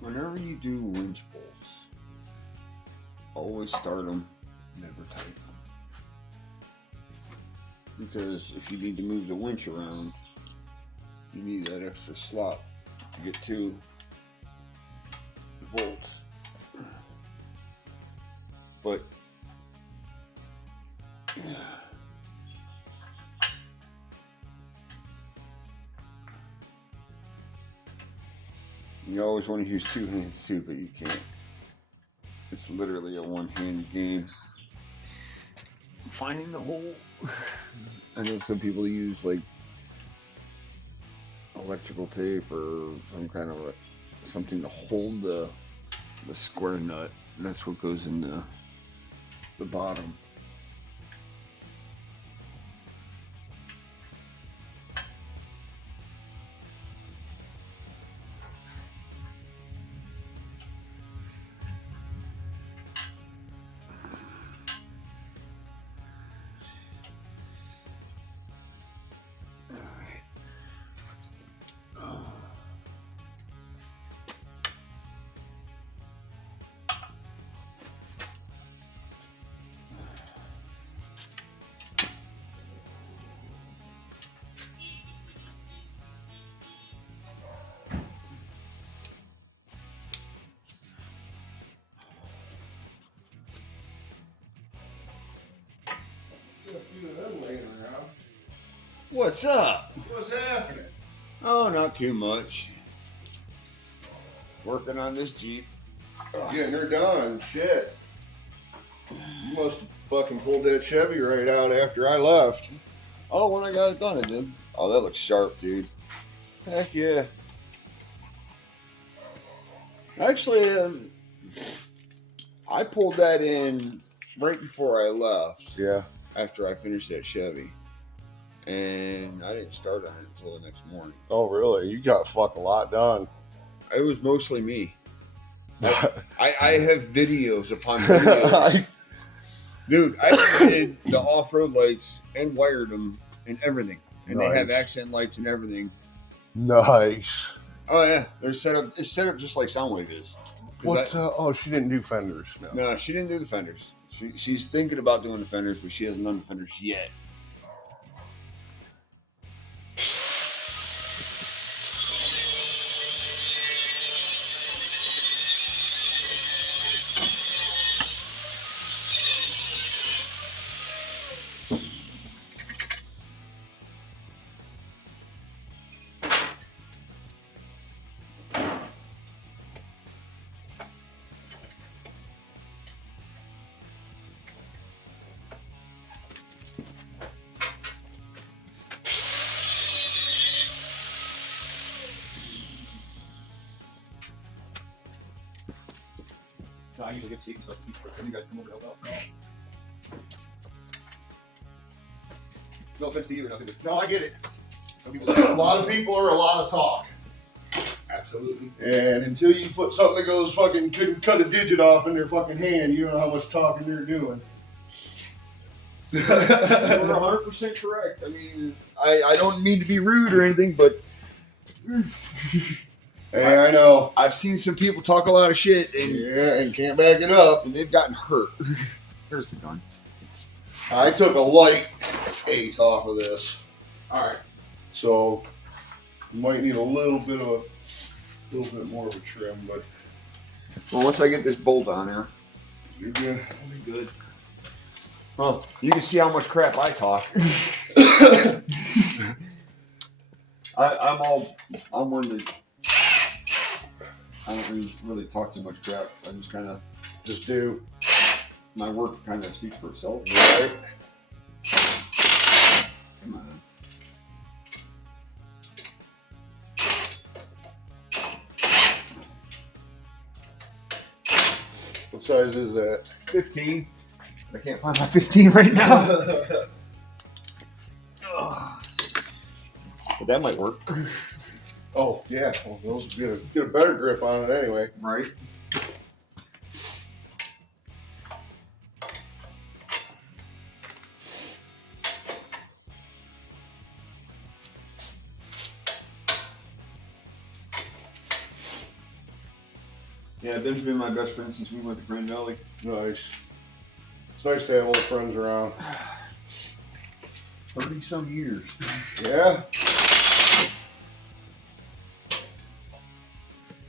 Whenever you do winch bolts, always start them, never tighten them. Because if you need to move the winch around, you need that extra slot to get to the bolts. But you always want to use two hands too, but you can't. It's literally a one-handed game. Finding the hole. I know some people use like electrical tape or some kind of something to hold the square nut. And that's what goes in the bottom. What's up? What's happening? Oh, not too much. Working on this Jeep. Getting her done. Shit. You must have fucking pulled that Chevy right out after I left. Oh, when I got it done, it did. Oh, that looks sharp, dude. Heck yeah. Actually, I pulled that in right before I left. Yeah. After I finished that Chevy. And I didn't start on it until the next morning. Oh, really? You got fuck a lot done. It was mostly me. I have videos upon videos. Dude, I did the off-road lights and wired them and everything. And nice. They have accent lights and everything. Nice. Oh, yeah. They're set up. It's set up just like Soundwave is. What's oh, she didn't do fenders. No, she didn't do the fenders. She's thinking about doing the fenders, but she hasn't done the fenders yet. No, I usually get to see so when you guys come over to help out. No offense to you or nothing, but No, I get it. some people A lot of people are a lot of talk. absolutely. And until you put something that goes fucking couldn't cut a digit off in their fucking hand, you don't know how much talking they're doing. You're 100% correct. I mean, I don't mean to be rude or anything, but Hey, I know. I've seen some people talk a lot of shit and Yeah, and can't back it up. they've gotten hurt. Here's the gun. I took a light eighth off of this. All right. So you might need a little bit more of a trim, but Well, once I get this bolt on here, you're good. I'll be good. Well, you can see how much crap I talk. I'm one that I don't really talk too much crap. I just kind of Just do. My work kind of speaks for itself. Right. Come on. What size is that? 15. I can't find my 15 right now. But that might work. Oh, yeah. Well, those get a better grip on it anyway. Right. Yeah, Ben's been my best friend since we went to Grand Valley. Nice. It's nice to have old friends around. 30-some years. Yeah.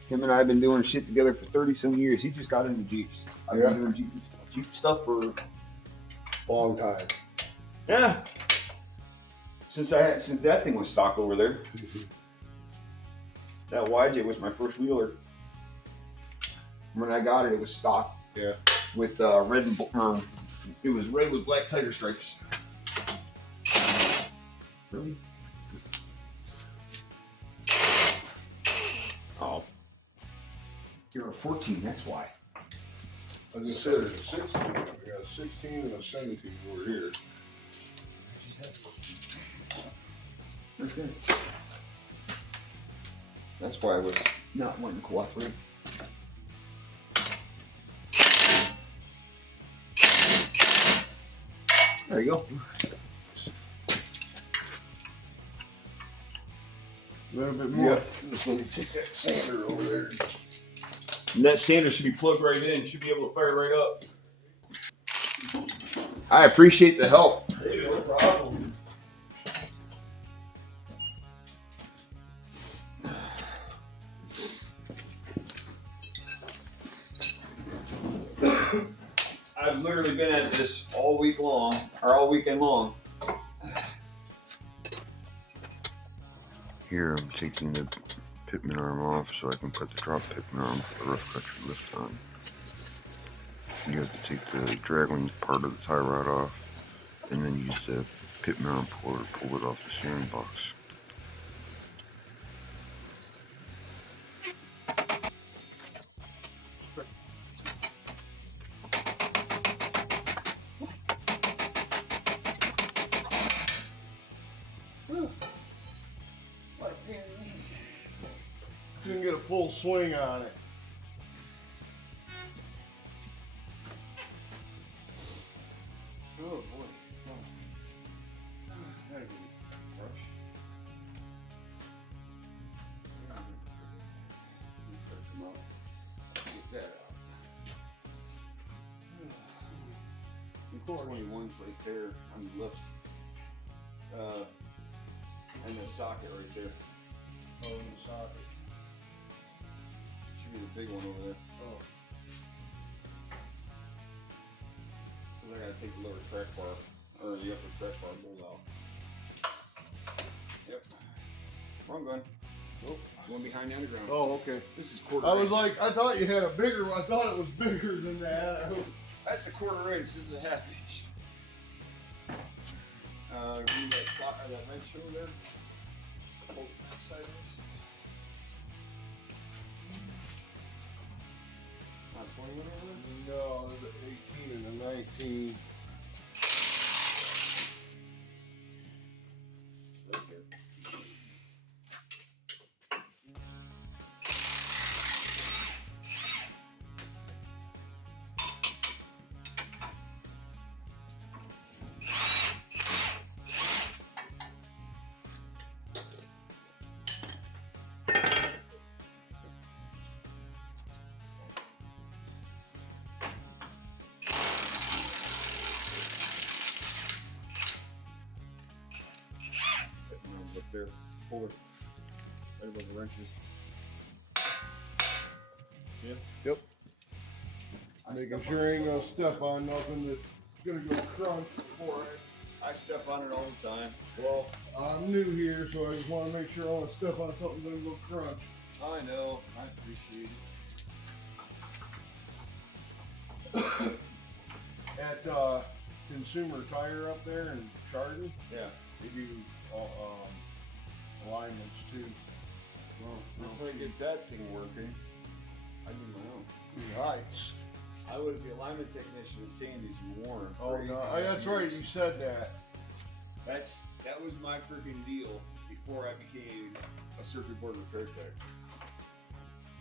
Him and I have been doing shit together for 30-some years. He just got into Jeeps. I've been doing Jeep stuff for Long time. yeah. Since that thing was stock over there. That YJ was my first wheeler. When I got it, it was stock. Yeah. With red and it was red with black tiger stripes. Really? Oh. You're a 14, that's why. I just said there's a 16. We got a 16 and a 17 over here. Right there. That's why I was not wanting to cooperate. There you go. A little bit more. Yeah. Just let me take that sander over there. And that sander should be plugged right in. Should be able to fire right up. I appreciate the help. Hey, no problem. I've literally been at this all weekend long. Here I'm taking the pitman arm off so I can put the drop pitman arm for the rough country lift on. You have to take the drag wing part of the tie rod off and then use the pitman arm puller to pull it off the steering box. Couldn't get a full swing on it. Oh boy. That'd be fresh. Come out. Get that out. The core 21's right there on the left. And the socket right there. Oh, in the socket. Should be the big one over there. Oh. Because I gotta take the lower track bar, or the upper track bar bolt out. Yep. Wrong gun. Nope. One behind the underground. Oh, okay. This is quarter I was inch. like, I thought you had a bigger one. I thought it was bigger than that. That's a quarter inch. This is a half inch. Give me that socket, that wrench over there. Hold that side of this. Not 21 over there? No, there's an 18 and a 19. Right there. Up there, pull it. Right above the wrenches. Yeah. Yep. I Making step sure on I it ain't all- gonna step on nothing that's gonna go crunch before I step on it all the time. Well, I'm new here, so I just want to make sure I want to step on something that's gonna go crunch. I know. I appreciate it. At Consumer Tire up there in Chardon, Yeah. they do alignments too. Well, until I get that thing working, I do my own. Nice. I was the alignment technician in Sandy's in Warren. Oh no, that's right. You said that. That was my freaking deal before I became a circuit board repair tech.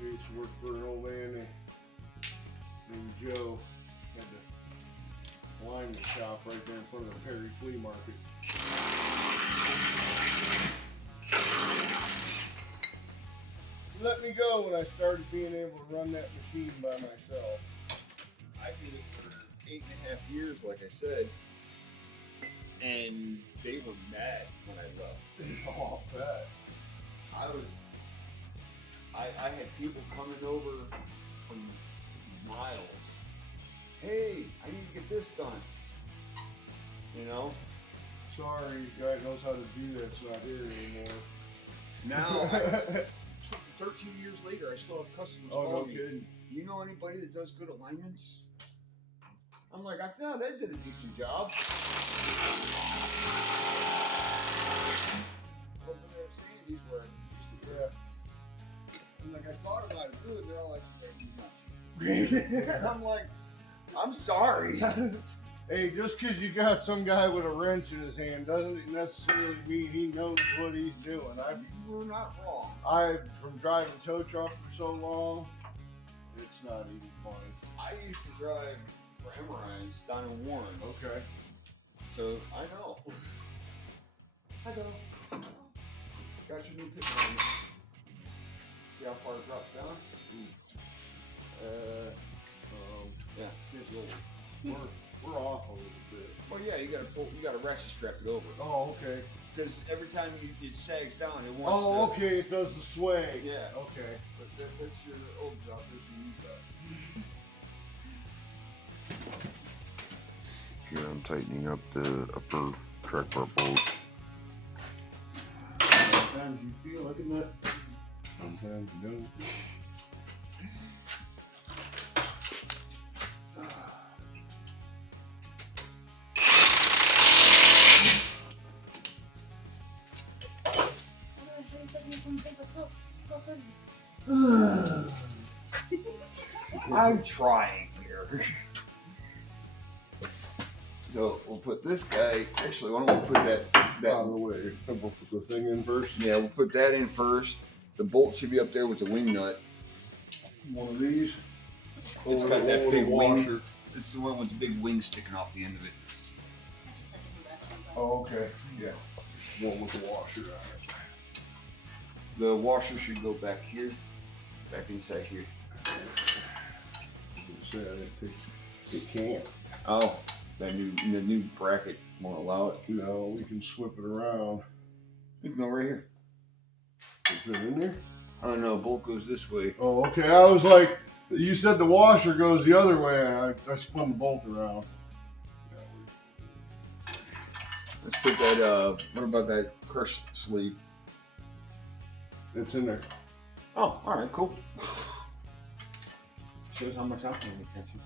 I used to work for an old man named Joe. Had the alignment shop right there in front of the Perry Flea Market. He let me go when I started being able to run that machine by myself. I did it for 8.5 years, like I said, and they were mad when I left. Oh, I bet. I had people coming over from miles. Hey, I need to get this done. You know? Sorry, guy knows how to do that. It's not here anymore. Now, 13 years later, I still have customers calling me. Kidding. You know anybody that does good alignments? I'm like, I thought that did a decent job. Over there at Sandy's where I used to work. I'm like, I taught him how to do it. They're all like, yeah, he's not. I'm like, I'm sorry. Hey, just because you got some guy with a wrench in his hand doesn't necessarily mean he knows what he's doing. You were not wrong. From driving tow truck for so long, it's not even funny. I used to drive for Emerines down in Warren. Okay. So I know. I know. Got your new picture on. See how far it drops down? Yeah, here's the old. We're off a little bit. Well, yeah, you gotta ratchet strap it over. Oh, okay. Because every time it sags down, it wants to. Oh, okay, it does the sway. Yeah. Okay. But that's your old job. This is your new job. Here I'm tightening up the upper track bar bolt. Sometimes you feel like it. Sometimes you don't. I'm trying here. So we'll put this guy. Actually, why don't we put that Out of the way. We'll put the thing in first. Yeah, we'll put that in first. The bolt should be up there with the wing nut. One of these. It's got that big wing. It's the one with the big wing sticking off the end of it. Oh, okay. Yeah. One with the washer on it. The washer should go back here, back inside here. It can't. Oh, the new bracket won't allow it. No, we can swip it around. You can go right here. Is it in there? I don't know. Bolt goes this way. Oh, okay. I was like, you said the washer goes the other way. I spun the bolt around. Let's put that. What about that curse sleeve? It's in there. Oh, all right, cool. Shows how much I'm paying attention.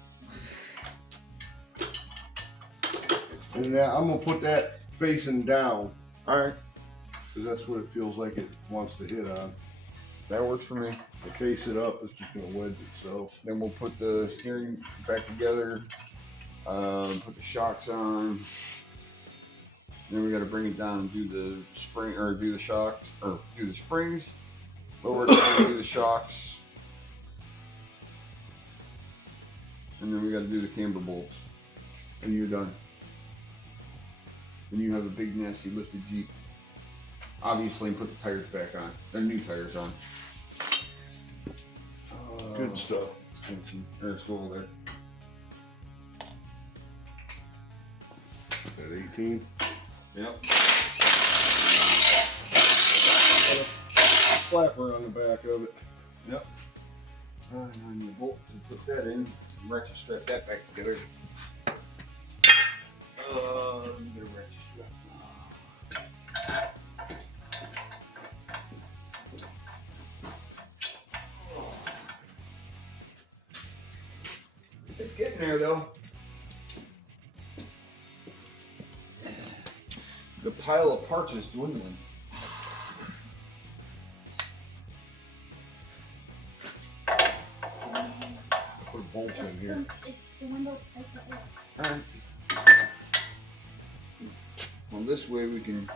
And I'm gonna put that facing down. All right, because that's what it feels like it wants to hit on. that works for me. I face it up, it's just gonna wedge itself. Then we'll put the steering back together. Put the shocks on. Then we got to bring it down and do the spring, or do the shocks, or do the springs. Lower it down, do the shocks. And then we got to do the camber bolts. And you're done. And you have a big, nasty lifted Jeep. Obviously, and put the tires back on. They're new tires on. Good stuff. Extension, or swivel there. At 18. Yep. Flapper on the back of it. Yep. And then the bolt to put that in. Ratchet strap that back together. Get a ratchet strap. It's getting there though. The pile of parts is dwindling. Put a bolts in here. Alright. Well, this way we can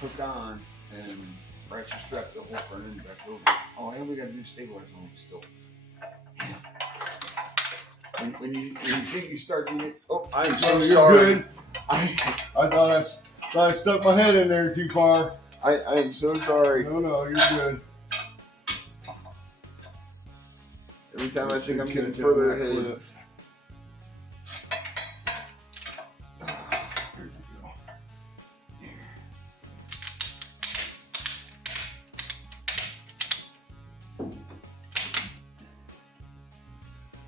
hook on and ratchet strap the whole front end back over. Oh, and we gotta do stabilizer on it still. When you think you start doing it, oh, I'm so you're sorry. good. I thought I stuck my head in there too far. I am so sorry. No, you're good. Every time I think I'm getting Catch further on that ahead. clip. Here we go.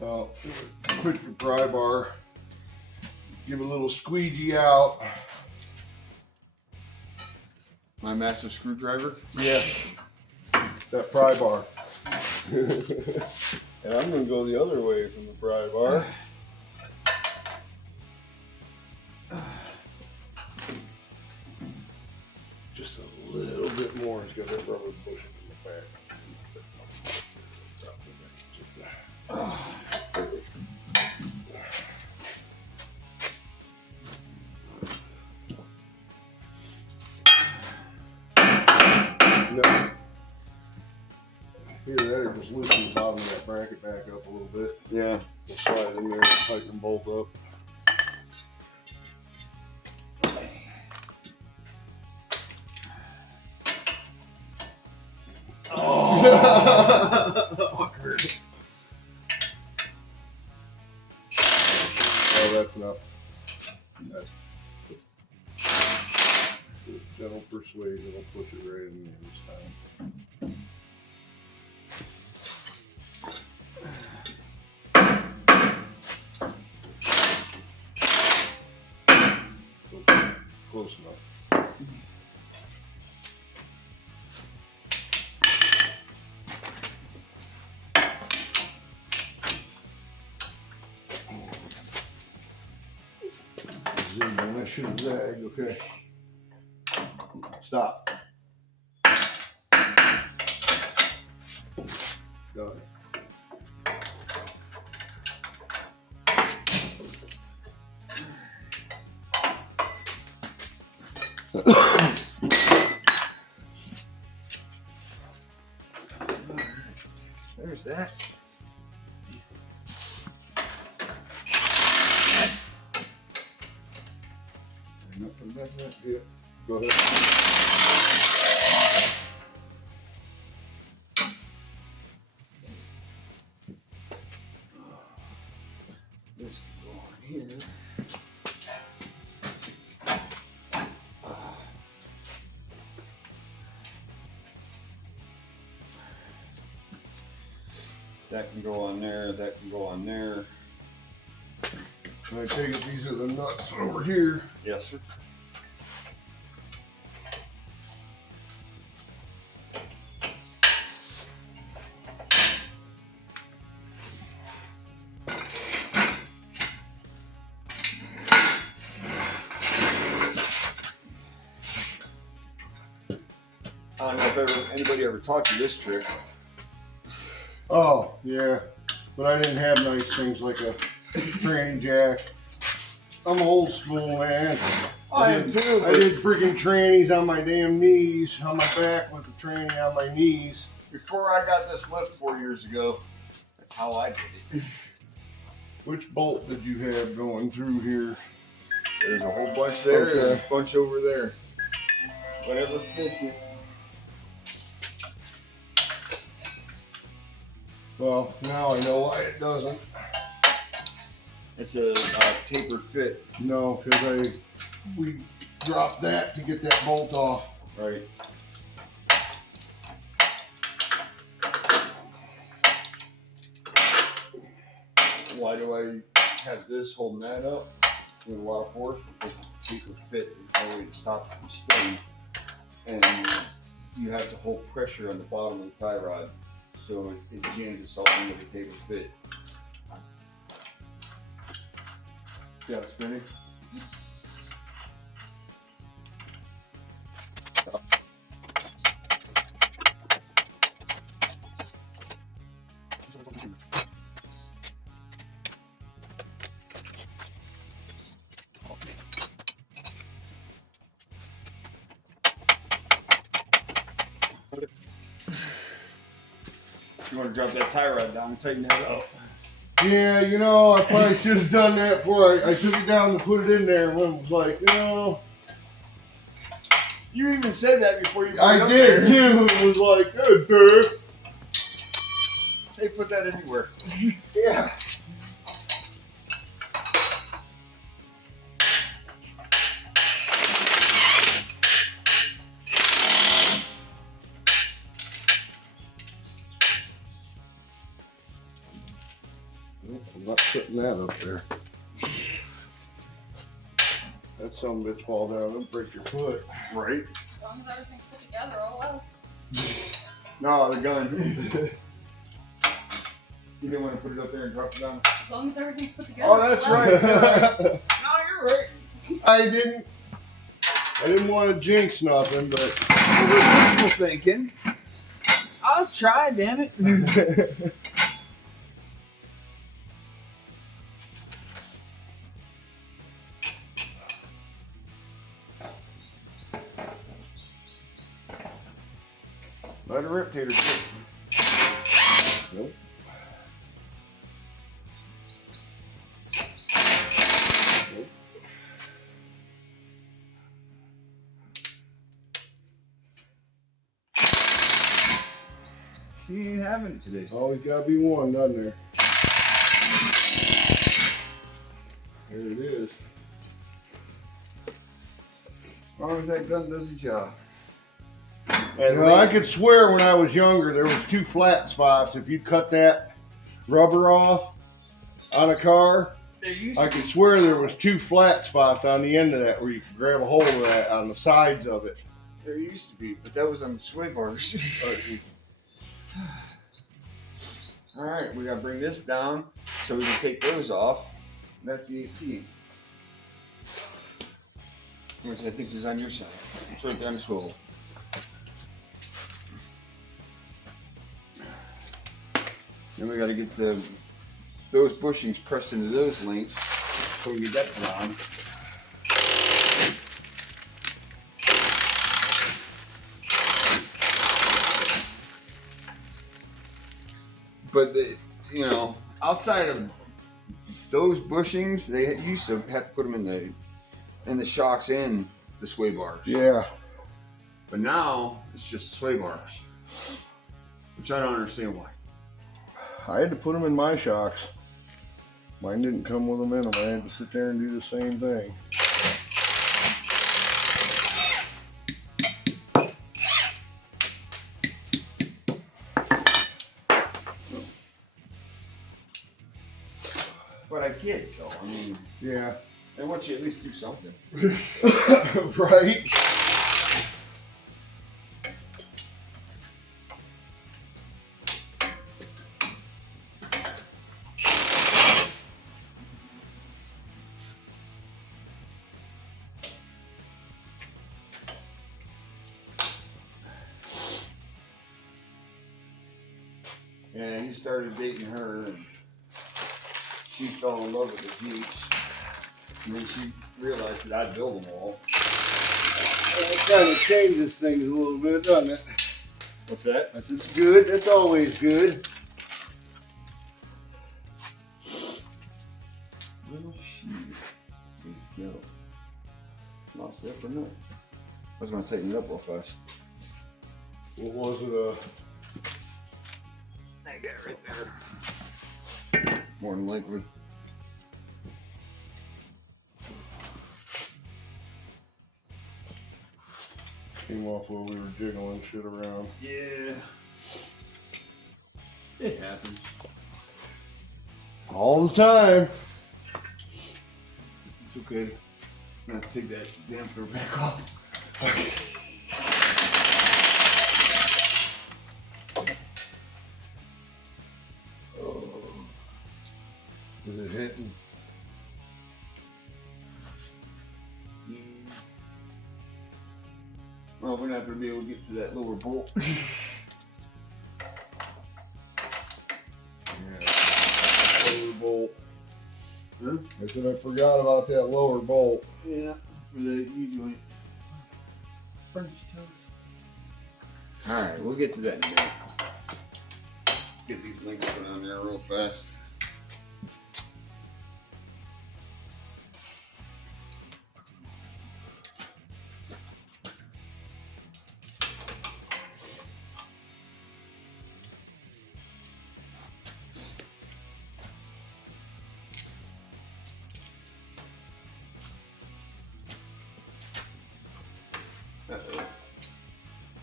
Now, put your pry bar, give a little squeegee out. My massive screwdriver. Yeah, that pry bar. And I'm gonna go the other way from the pry bar. Just a little bit more. It's got that rubber bushing in the back. No. Either that or just loosen the bottom of that bracket back up a little bit. Yeah. We'll slide in there and tighten them both up. Fucker. Oh, that's enough. That's gentle persuasion will push it right in there this time. Close enough. I should have zagged. Okay. Stop. Got it. There's that. Yeah. Go ahead. This can go on here. That can go on there, that can go on there. So I take it these are the nuts over here. Yes, sir. I don't know if anybody ever taught you this trick. Oh, yeah. But I didn't have nice things like a tranny jack. I'm old school, man. I am too. I did freaking trannies on my damn knees, on my back with the tranny on my knees. Before I got this lift 4 years ago, that's how I did it. Which bolt did you have going through here? There's a whole bunch there, Okay. there's a bunch over there. Whatever fits it. Well, now I know why it doesn't. It's a taper fit. No, because we dropped that to get that bolt off. Right. Why do I have this holding that up with a lot of force? Because it's a taper fit. There's no way to stop it from spinning. And you have to hold pressure on the bottom of the tie rod so it jams itself into the taper fit. See how it's spinning? You want to drop that tie rod down and tighten that up. Yeah, you know, I probably should have done that before I took it down and put it in there. And was like, you know. You even said that before you put it I up did there. too. It was like, good, dude. Hey, put that anywhere. Yeah. I'm not putting that up there. That some bitch fall down and break your foot. Right? As long as everything's put together, oh well. No, the gun. You didn't want to put it up there and drop it down. As long as everything's put together. Oh, that's oh well. right. No, you're right. I didn't want to jinx nothing, but Wishful thinking. I was trying, damn it. Let her rip, Tater. nope. She ain't having it today. Always gotta be one, doesn't there? There it is. As long as that gun does the job. You know, I could swear when I was younger there was 2 flat spots. If you cut that rubber off on a car, I could swear there was 2 flat spots on the end of that where you could grab a hold of that on the sides of it. There used to be, but that was on the sway bars. All right, we gotta bring this down so we can take those off. That's the 18. Which I think is on your side. It's right there on the swivel. Then we gotta get those bushings pressed into those lengths so we get that put on. But you know, outside of those bushings, they used to have to put them in the shocks in the sway bars. Yeah. But now it's just sway bars, which I don't understand why. I had to put them in my shocks. Mine didn't come with them in them. I had to sit there and do the same thing. But I get it though. I mean, Yeah. they want you to at least do something. Right? Yeah, he started dating her, and she fell in love with the Jeeps. And then she realized that I'd build them all. It kind of changes things a little bit, doesn't it? What's that? That's just good. That's always good. Little shoe. There you go. Lost that for nothing. I was going to tighten it up real fast. What was it? I got it right there. More than likely. Came off while we were jiggling shit around. Yeah. It happens. All the time. It's okay. I'm going to have to take that dampener back off. Is it hitting? Yeah. Well, we're not going to be able to get to that lower bolt. Lower bolt. Huh? I said I forgot about that lower bolt. Yeah, for the U-joint. French toast. Alright, we'll get to that in a minute. Get these links put on there real fast.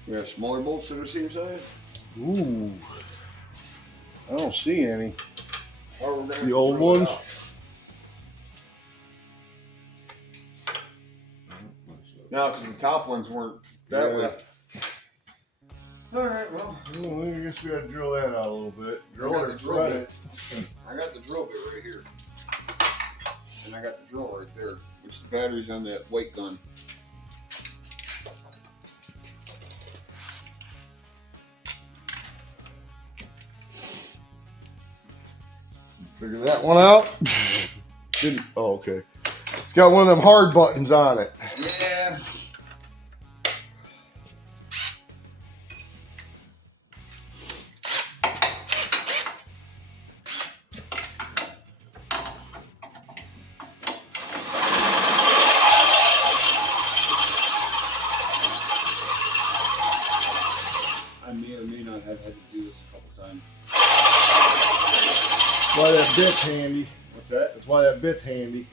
We have smaller bolts to the same side. Ooh. I don't see any. Or we're gonna The old throw it ones? out. No, because the top ones weren't that way. All right, well. Well, I guess we gotta drill that out a little bit. Drill got it the and drill thread bit. it. I got the drill bit right here. And I got the drill right there, which is the batteries on that white gun. Figure that one out. Didn't. Oh, okay. It's got one of them hard buttons on it. Yeah. I may or may not have had to do this a couple times. That's why that bit's handy. What's that? That's why that bit's handy.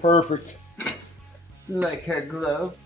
Perfect. Like her glove.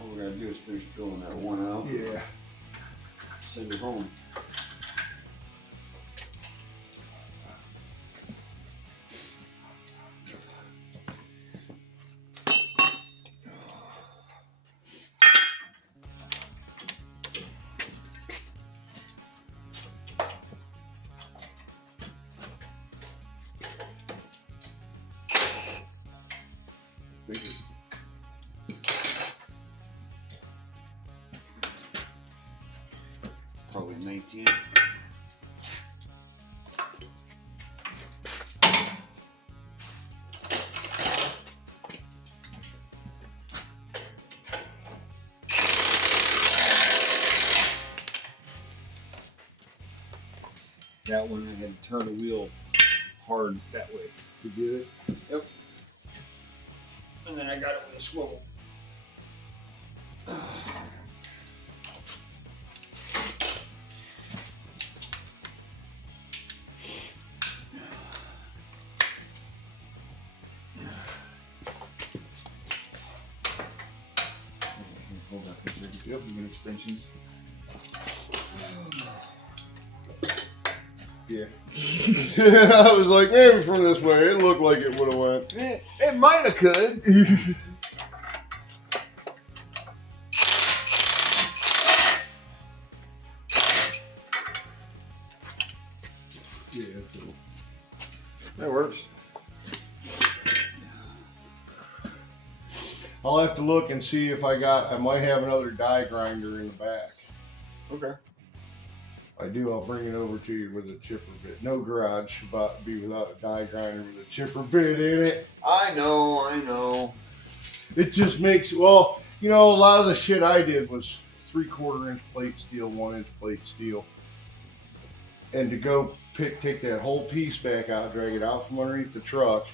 All we're gonna do is finish drilling that one out. Yeah. Send it home. 19. That one I had to turn the wheel hard that way to do it. Yep. And then I got it with a swivel. Hold on for a second. Yep, you get extensions. Yeah. I was like, maybe from this way. It looked like it would have went. It might have could. Yeah. That works. I'll have to look and see if I might have another die grinder in the back. Okay. I do, I'll bring it over to you with a chipper bit. No garage about to be without a die grinder with a chipper bit in it. I know. It just makes, well, you know, a lot of the shit I did was 3/4 inch plate steel, 1 inch plate steel. And to go take that whole piece back out, drag it out from underneath the truck.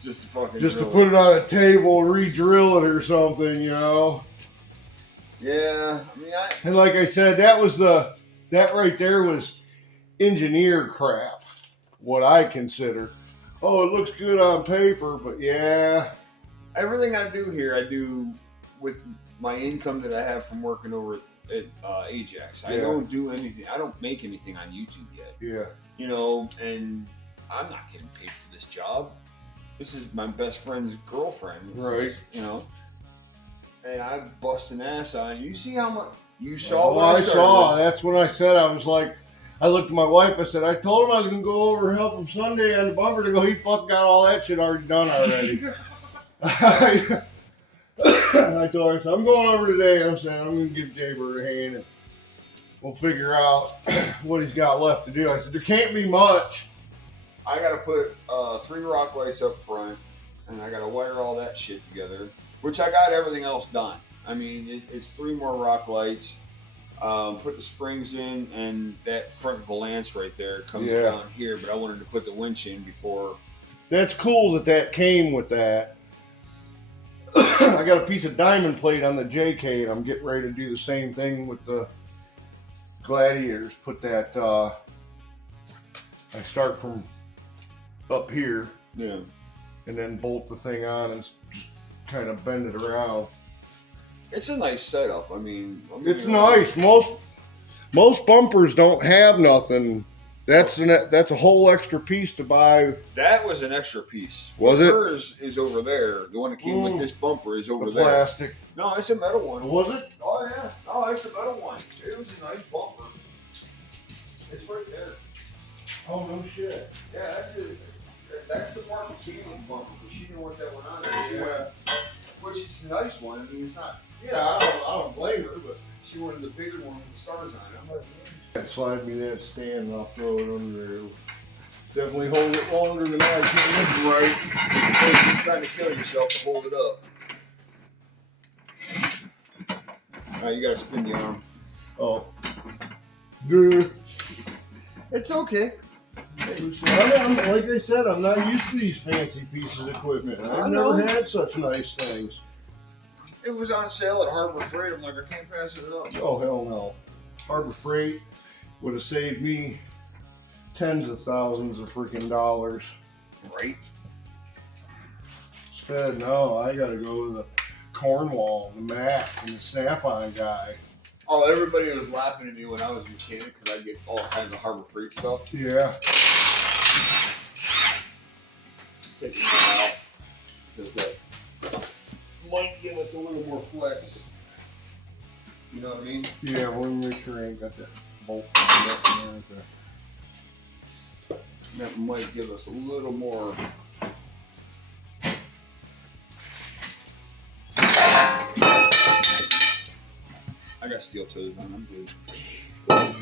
Just to fucking Just to drill put it on a table, re-drill it or something, you know? Yeah, I mean, And like I said, that right there was engineer crap, what I consider. Oh, it looks good on paper, but yeah. everything I do here, I do with my income that I have from working over at Ajax. I Yeah. don't do anything. I don't make anything on YouTube yet. Yeah. You know, and I'm not getting paid for this job. This is my best friend's girlfriend. Right. You know, and I bust an ass on it. You see how much you saw? Oh, what I started saw. with? That's when I said, I was like, I looked at my wife. I said, I told him I was going to go over and help him Sunday on the bumper to go. He fucking got all that shit already done already. And I told her, I said, I'm going over today. I said, I'm going to give Jaybird a hand and we'll figure out what he's got left to do. I said, there can't be much. I got to put 3 rock lights up front, and I got to wire all that shit together, which I got everything else done. I mean, it's 3 more rock lights. Put the springs in, and that front valance right there comes down here, but I wanted to put the winch in before. That's cool that came with that. I got a piece of diamond plate on the JK, and I'm getting ready to do the same thing with the Gladiators. Put that, I start from up here, Yeah. and then bolt the thing on and just kind of bend it around. It's a nice setup. I mean, It's nice. Most bumpers don't have nothing. That's a whole extra piece to buy. That was an extra piece. Was it? Hers is over there. The one that came with this bumper is over The there. plastic. No, it's a metal one. Was it? Oh yeah. Oh, it's a metal one. It was a nice bumper. It's right there. Oh no shit. Yeah, that's the part that came with the bumper, but she didn't want that one on there. She wanted, which is a nice one. I mean, it's not. Yeah, I don't blame her, but She wanted the bigger one with the stars on it. I'm like, slide me that stand and I'll throw it under there. Definitely hold it longer than I can. right. You're trying to kill yourself to hold it up. All right, you gotta spin the arm. Oh. Dude. It's okay. Like I said, I'm not used to these fancy pieces of equipment. I I've know. never had such nice things. It was on sale at Harbor Freight. I'm like, I can't pass it up. Oh, hell no. Harbor Freight would have saved me tens of thousands of freaking dollars. Right. Instead, no, I gotta go to the Cornwall, the Mac, and the Snap-on guy. Oh, everybody was laughing at me when I was a mechanic because I get all kinds of Harbor Freight stuff. Yeah. Taking it out because that might give us a little more flex. You know what I mean? Yeah, we'll make sure I ain't got that bolt right there. That might give us a little more. I got steel toes on. I'm good.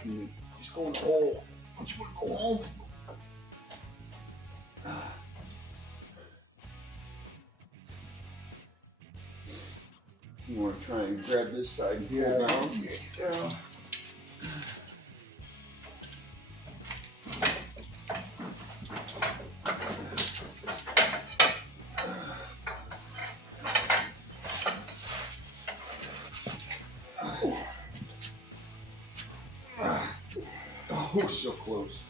fighting me. Just go in the hole. Don't you want to go home? You want to try and grab this side and pull down? Yeah. Oh, we're so close.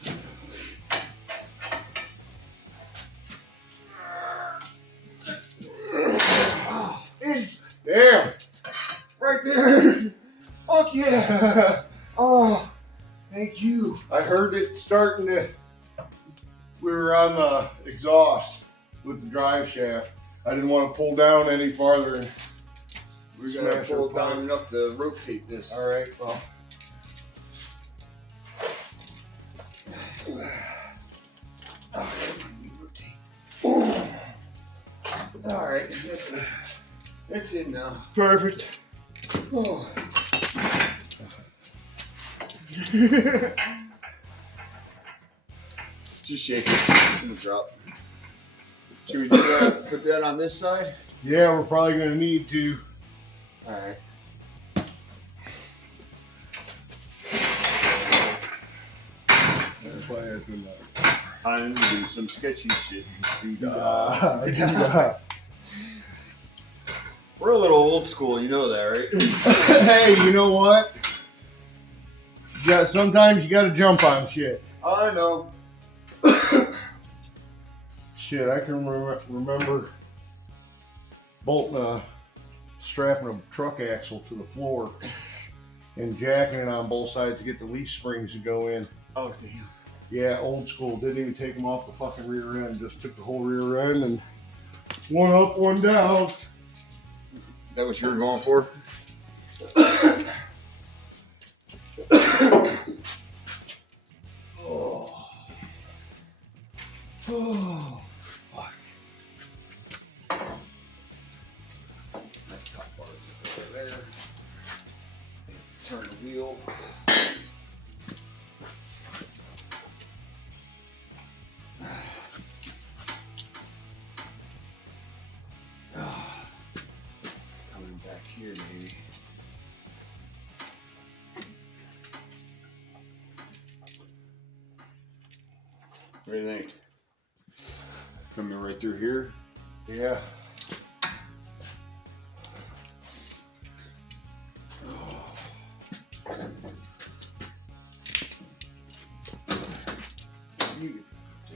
Damn. Right there. Fuck yeah. Oh, thank you. I heard it starting to. We were on the exhaust with the drive shaft. I didn't want to pull down any farther. We're going to pull it down enough to rotate this. All right, well. All right, that's it now. Perfect. Oh. Just shake it. It's gonna drop. Should we do that? Put that on this side? Yeah, we're probably going to need to. All right. I'm doing some sketchy shit. We're a little old school, you know that, right? Hey, you know what? Sometimes you got to jump on shit. I know. Shit, I can remember bolting strapping a truck axle to the floor and jacking it on both sides to get the leaf springs to go in. Oh, damn. Yeah, old school. Didn't even take them off the fucking rear end. Just took the whole rear end and one up, one down. That what you were going for? Oh. Oh, fuck. That top bar is over there. Turn the wheel. Coming back here, maybe. What do you think? Coming right through here? Yeah.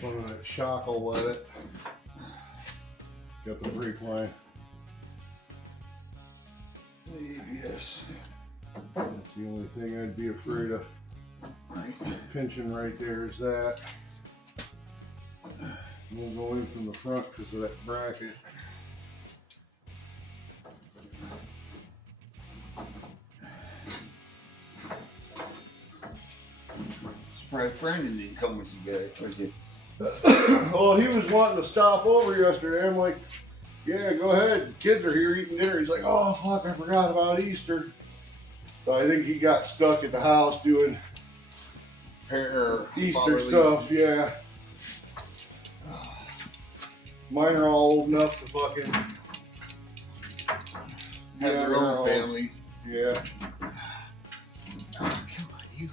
Put a shackle with it. Got the brake line. Yes. That's the only thing I'd be afraid of pinching right there is that. We'll go in from the front because of that bracket. Surprised Brandon didn't come with you guys, was he? Well, he was wanting to stop over yesterday. I'm like, yeah, go ahead. Kids are here eating dinner. He's like, oh, fuck, I forgot about Easter. So I think he got stuck at the house doing Easter stuff, yeah. Mine are all old enough to fucking Have their own families. Yeah. Oh, come on, you.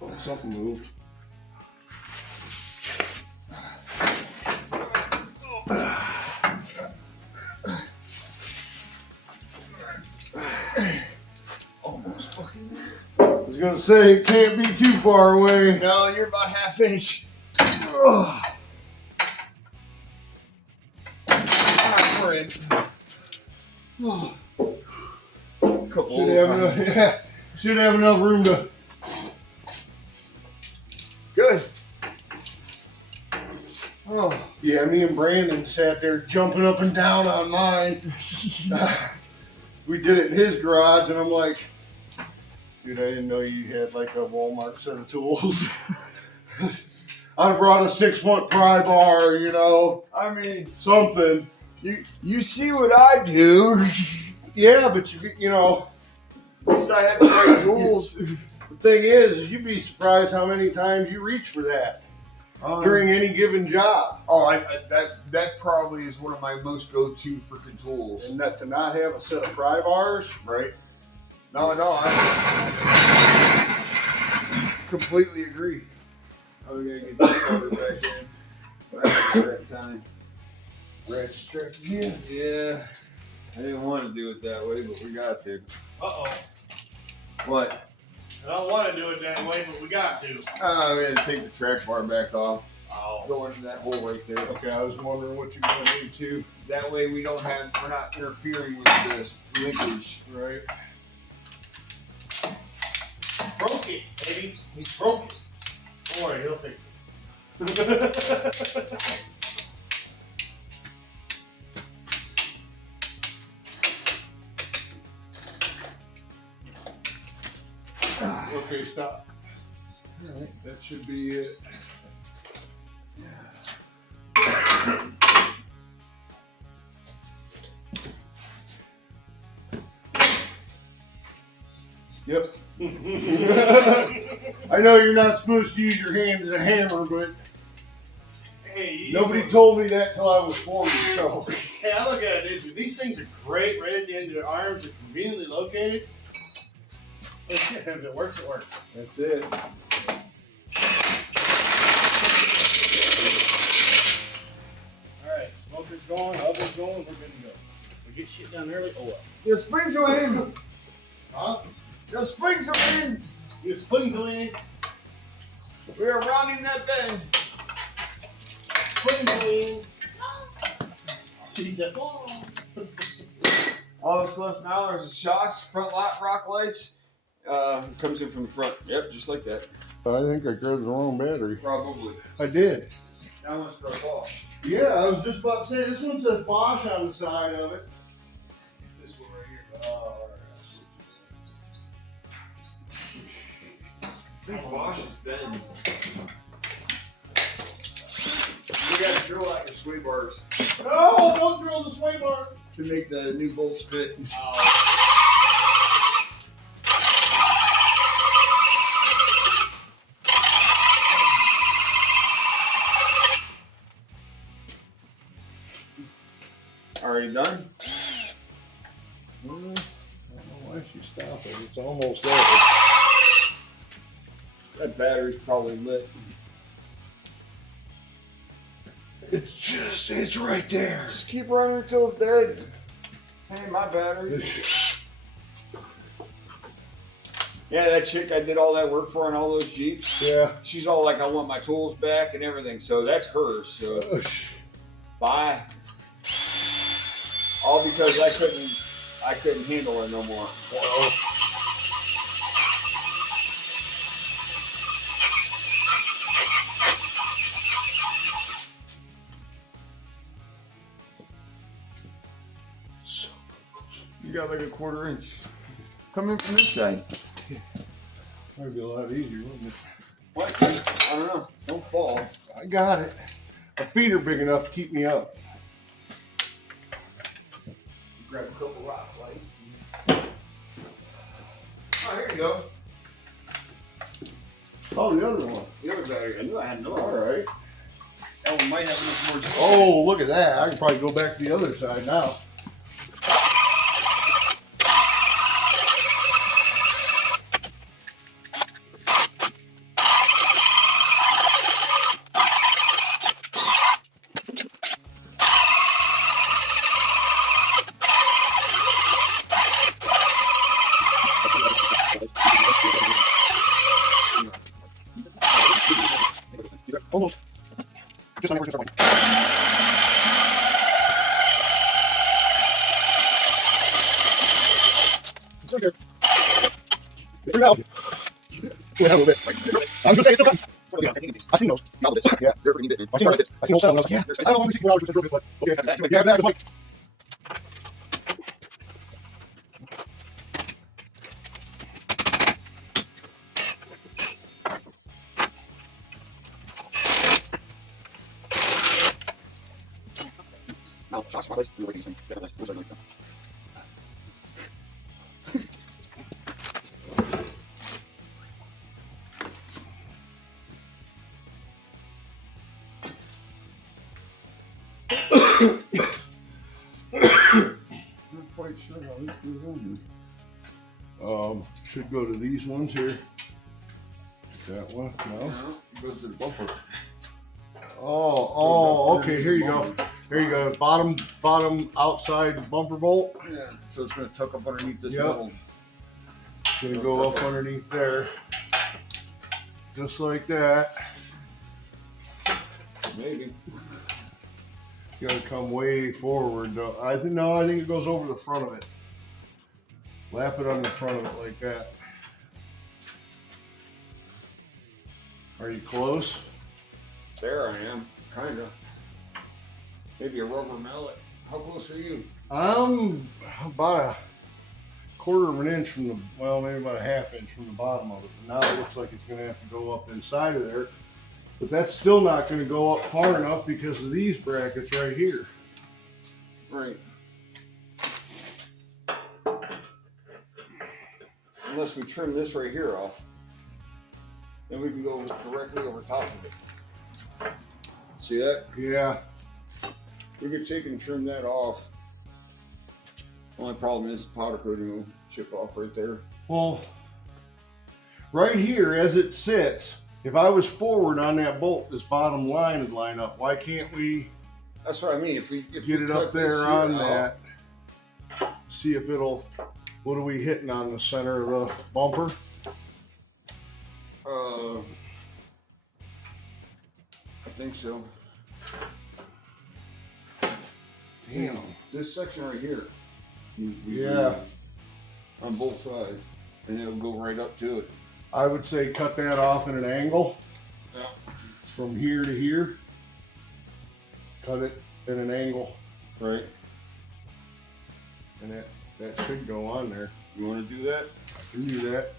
Oh, something moved. Almost fucking there. I was gonna say it can't be too far away. No, you're about half inch. Ugh. Ah, we're in. Oh. Couple Should have enough, yeah, should have enough room to. Good. Oh. Yeah, me and Brandon sat there jumping up and down on mine. We did it in his garage, and I'm like, dude, I didn't know you had like a Walmart set of tools. I'd have brought a 6-foot pry bar, you know. I mean, Something. You see what I do. Yeah, but you know, At least I have the right tools. the thing is you'd be surprised how many times you reach for that during any given job. Oh, that probably is one of my most go-to freaking tools. And that to not have a set of pry bars, Right? No, I completely agree. Oh, we gotta get this cover back in. Right at the time. ratchet strap again. Yeah. I didn't want to do it that way, but we got to. Uh-oh. What? I don't want to do it that way, but we got to. Oh, we had to take the track bar back off. Oh. Go into that hole right there. Okay, I was wondering what you were going to do too. That way we're not interfering with this linkage. Right. Broke it, baby. He broke it. Don't worry, he'll fix it. Okay, stop. All right, that should be it. Yep. I know you're not supposed to use your hand as a hammer, but Hey, nobody told me that till I was 40. So Hey, I look at it this way. These things are great right at the end of their arms. They're conveniently located. If it works, it works. that's it. All right, smoker's going, oven's going, we're good to go. We get shit done early. Oh well. The springs are in. Huh? The springs are in. You spring the in. We are rounding that bend. Spring the in. She said, oh. All that's left now is the shocks, front rock lights. Comes in from the front. Yep, just like that. I think I grabbed the wrong battery. Probably. I did. That one's for a off. Yeah, I was just about to say this one says Bosch on the side of it. This one right here. Oh, all I think Bosch is Benz. You gotta drill out your sway bars No, don't drill the sway bar. to make the new bolts fit. right. Already done? I don't know why she stopped it. It's almost there. That battery's probably lit. It's right there. Just keep running until it's dead. Hey, my battery. Yeah, that chick I did all that work for on all those Jeeps. Yeah. She's all like, I want my tools back and everything. So that's hers. So bye. All because I couldn't handle it no more. You got like a 1/4 inch. Come in from this side. Might be a lot easier, wouldn't it? What? I don't know. Don't fall. I got it. My feet are big enough to keep me up. Grab a couple rock lights. Oh, here you go. Oh, the other one. The other battery. I knew I had another All one. right. That one might have enough more juice. Oh, look at that. I can probably go back to the other side now. Almost. Just like we're just It's okay. It's free out. We have a little bit. I was gonna say it's okay. I seen those. Yeah. They're pretty bit. I seen those. I seen those. I was like, yeah. I don't know. We see 4 hours, which is real good, but okay. Yeah, that was like. No, Josh, my list, we were using different lists. Not quite sure how this goes in. Should go to these ones here. That one? No. It goes to the bumper. Oh, okay. Here you go. Here you go. Bottom outside bumper bolt. Yeah. So it's gonna tuck up underneath this Yep. metal. Gonna go up underneath there, just like that. Maybe. Gotta come way forward though. I think it goes over the front of it. Lap it on the front of it like that. Are you close? There I am, kinda. Maybe a rubber mallet. How close are you? I'm about a quarter of an inch from the, well, maybe about a half inch from the bottom of it. But now it looks like it's gonna have to go up inside of there. But that's still not gonna go up far enough because of these brackets right here. Right. Unless we trim this right here off, then we can go directly over top of it. See that? Yeah. We could take and trim that off. Only problem is the powder coating will chip off right there. Well, right here as it sits, if I was forward on that bolt, this bottom line would line up. Why can't we That's what I mean. If get we it cut up there this on here out, that? See if it'll, what are we hitting on the center of the bumper? I think so. Damn. This section right here. needs to be Yeah. on both sides, and it'll go right up to it. I would say cut that off at an angle. Yeah. From here to here. Cut it at an angle, Right. and that should go on there. You want to do that? I can do that.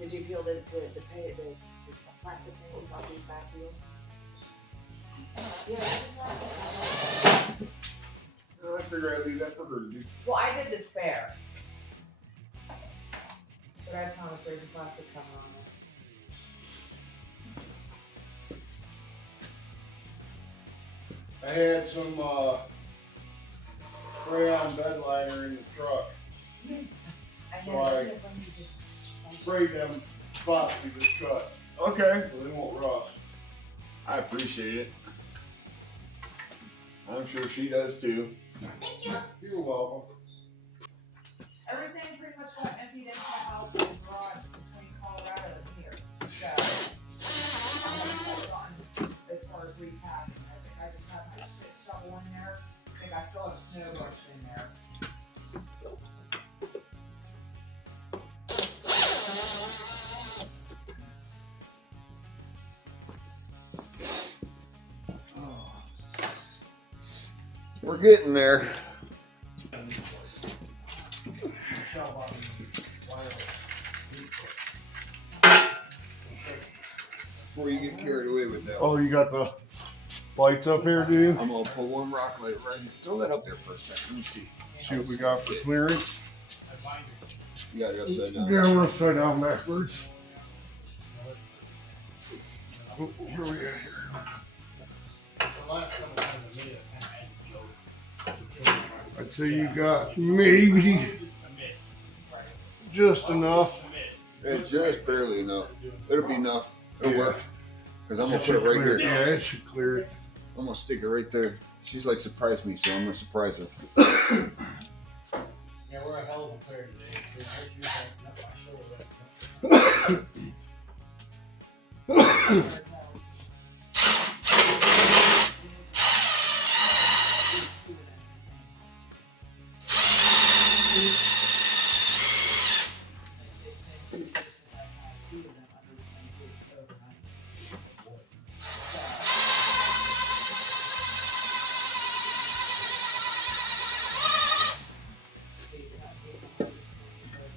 Did you peel the plastic things off these back wheels? Yeah. I figure I'd leave that for her to do. Well, I did the spare. But I promise there's a plastic cover on it. I had some crayon bed liner in the truck. I So know, I- that's when you just. Sprayed them spots we just cut, Okay. so they won't rust. I appreciate it. I'm sure she does too. Thank you. You're welcome. Everything pretty much got emptied into the house and garage between Colorado and here. So, I'm gonna hold on as far as repacking. I think I just have my shit shovel in there. I think I still have a snow brush in there. We're getting there. Before you get carried away with that, Oh, you got the lights up here, do you? I'm gonna pull one rock light right here. Throw that up there for a second. Let me see. See what we got for clearance. You got it upside down. Yeah, we're upside down backwards. Oh, where are we at here? I'd say you got maybe just enough. It's just barely enough. It'll be enough. It'll Yeah. work. Because I'm gonna It put it should right clear here. it. Yeah, it should clear it. I'm gonna stick it right there. She's like, surprise me, so I'm gonna surprise her. Yeah, we're a hell of a player today.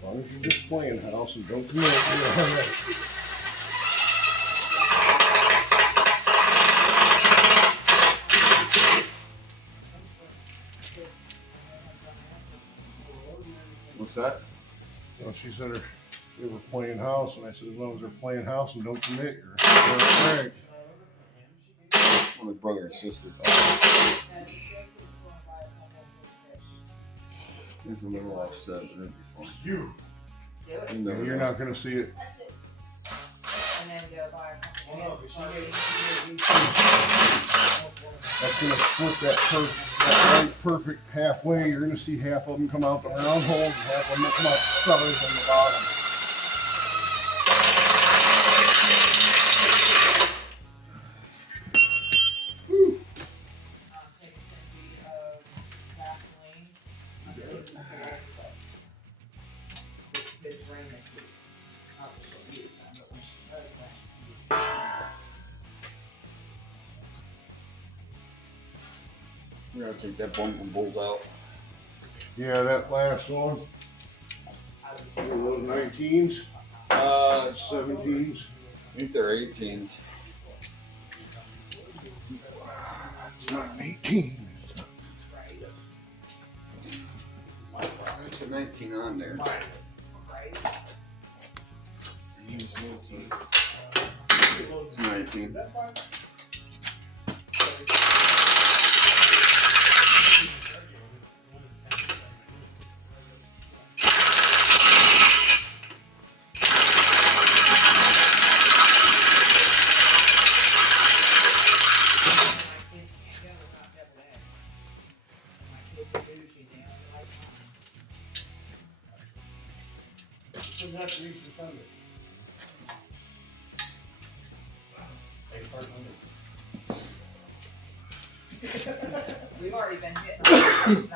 long as you're just playing house and don't commit, you're all right. What's that? Well, she said they were playing house, and I said, as long as they're playing house and don't commit, you're all right. Well, the brother and sister. It's a little offset, but it'll be fine. You. Do it. You never You're know. not going to see it. And then go buy a couple Oh, of but That's going to split that right perfect halfway. You're going to see half of them come out the round holes and half of them come out the stars on the bottom. take 10 feet of Vaseline. His ring next week. Not that she'll use them, but when she does that, she uses them. We're gonna take that bump and bolt out. Yeah, that last one. What are those 19s? 17s. I think they're 18s. It's not an 18. It's a 19 on there. Right? It's 19. We've already been hitting.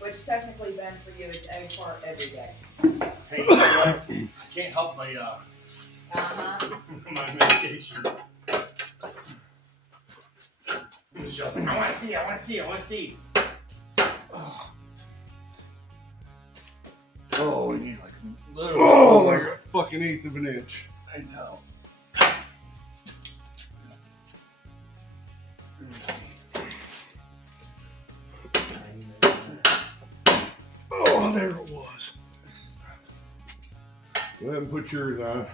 Which technically, Ben, for you, it's egg fart every day. Hey, you know what? I can't help my my medication. Michelle's like, I want to see, I want to see, I want to see. Oh, we need like a little. Oh, like a fucking eighth of an inch. I know. Oh, there it was. Go ahead and put yours on.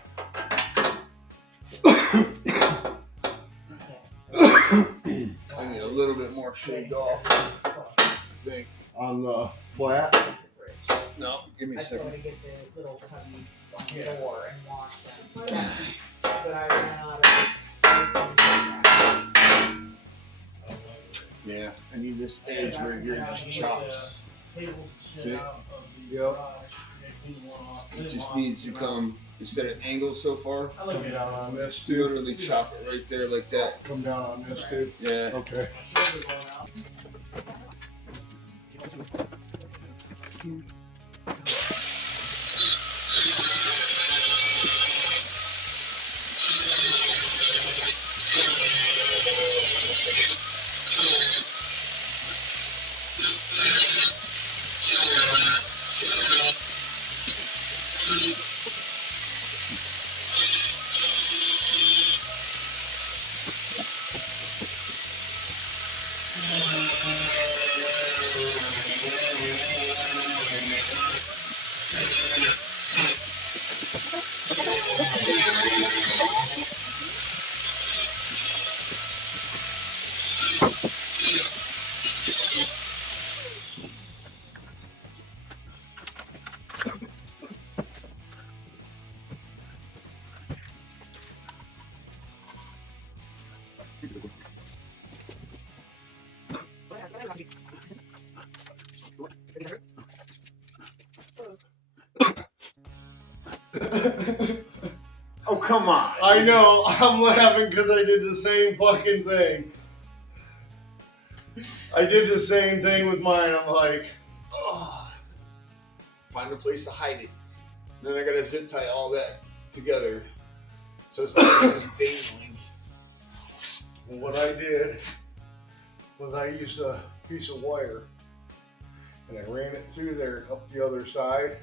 I need a little bit more shaved off. I think. On the flat. No, give me a I still second. gotta get the little cubbies on the door and wash them. But I ran out of space. Yeah, I need this edge right here just chops. See? Yep. It just needs to come, instead of angled so far, Come down on this you too. literally chop it right there like that. Come down on this too. Yeah. Okay. Oh, come on. I know. I'm laughing because I did the same fucking thing. I did the same thing with mine. I'm like, Oh. Find a place to hide it. Then I gotta zip tie all that together. So it's not just dangling. what I did was I used a piece of wire and I ran it through there up the other side,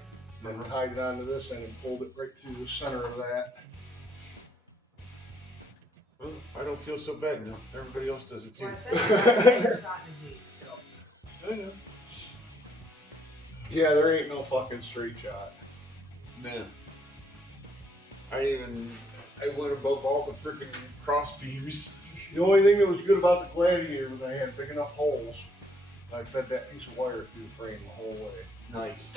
and tied it onto this end and pulled it right through the center of that. Well, I don't feel so bad now. Everybody else does it too. Well, I said it's not in the Jeep still. I know. Yeah, there ain't no fucking straight shot. Nah. I went above all the freaking cross beams. The only thing that was good about the Gladiator was I had big enough holes. I fed that piece of wire through the frame the whole way. Nice.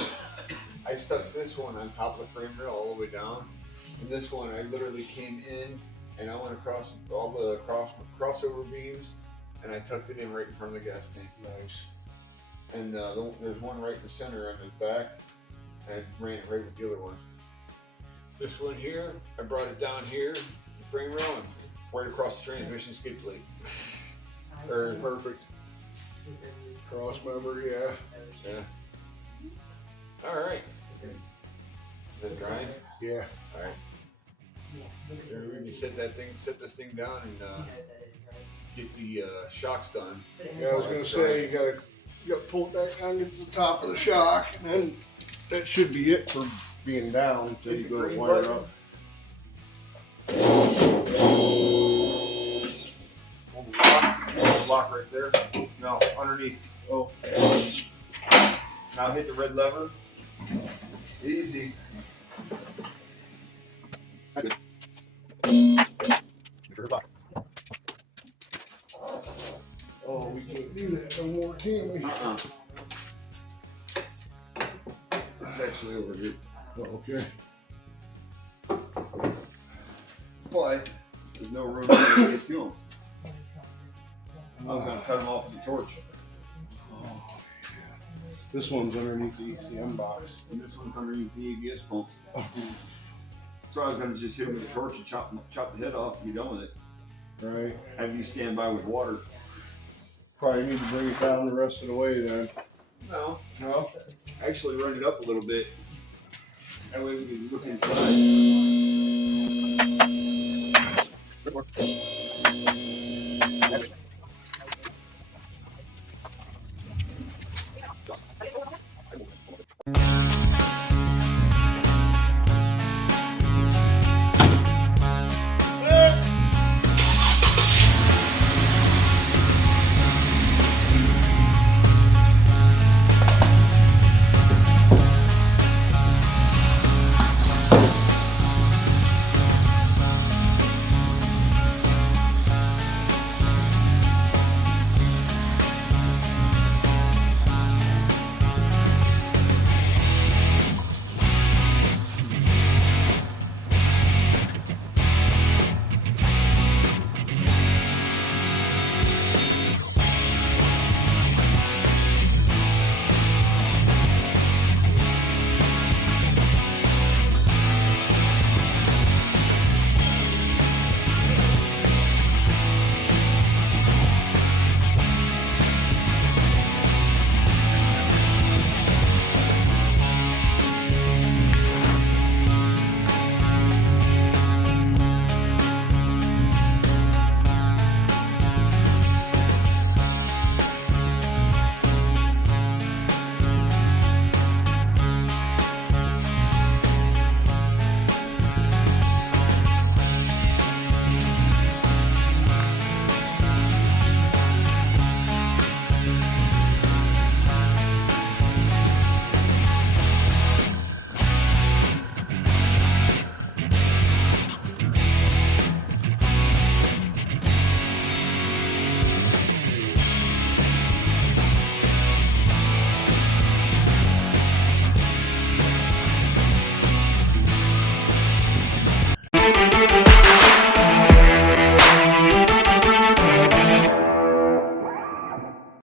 I stuck this one on top of the frame rail all the way down, and this one I literally came in and I went across all the crossover beams, and I tucked it in right in front of the gas tank. Nice. And there's one right in the center on the back, and I ran it right with the other one. This one here, I brought it down here, the frame rail, and right across the transmission skid plate. Perfect. Cross member, yeah. Yeah. All right. Is that drying? Yeah. All right. Here, we can set this thing down and get the shocks done. Yeah, I was gonna say you gotta pull it back down, get to the top of the shock, and then that should be it for being down until you go to wire up. Hold the lock right there. No, underneath. Oh. Now hit the red lever. Easy. Oh, we can't do that no more, can we? It's actually over here. Oh, okay. But there's no room to get to them. I was going to cut them off with the torch. Oh, yeah. This one's underneath the ECM box. And this one's underneath the ABS pump. So I was going to just hit it with the torch and chop the head off and be done with it. Right. Have you stand by with water. Probably need to bring it down the rest of the way then. No. Actually run it up a little bit. That way we can look inside.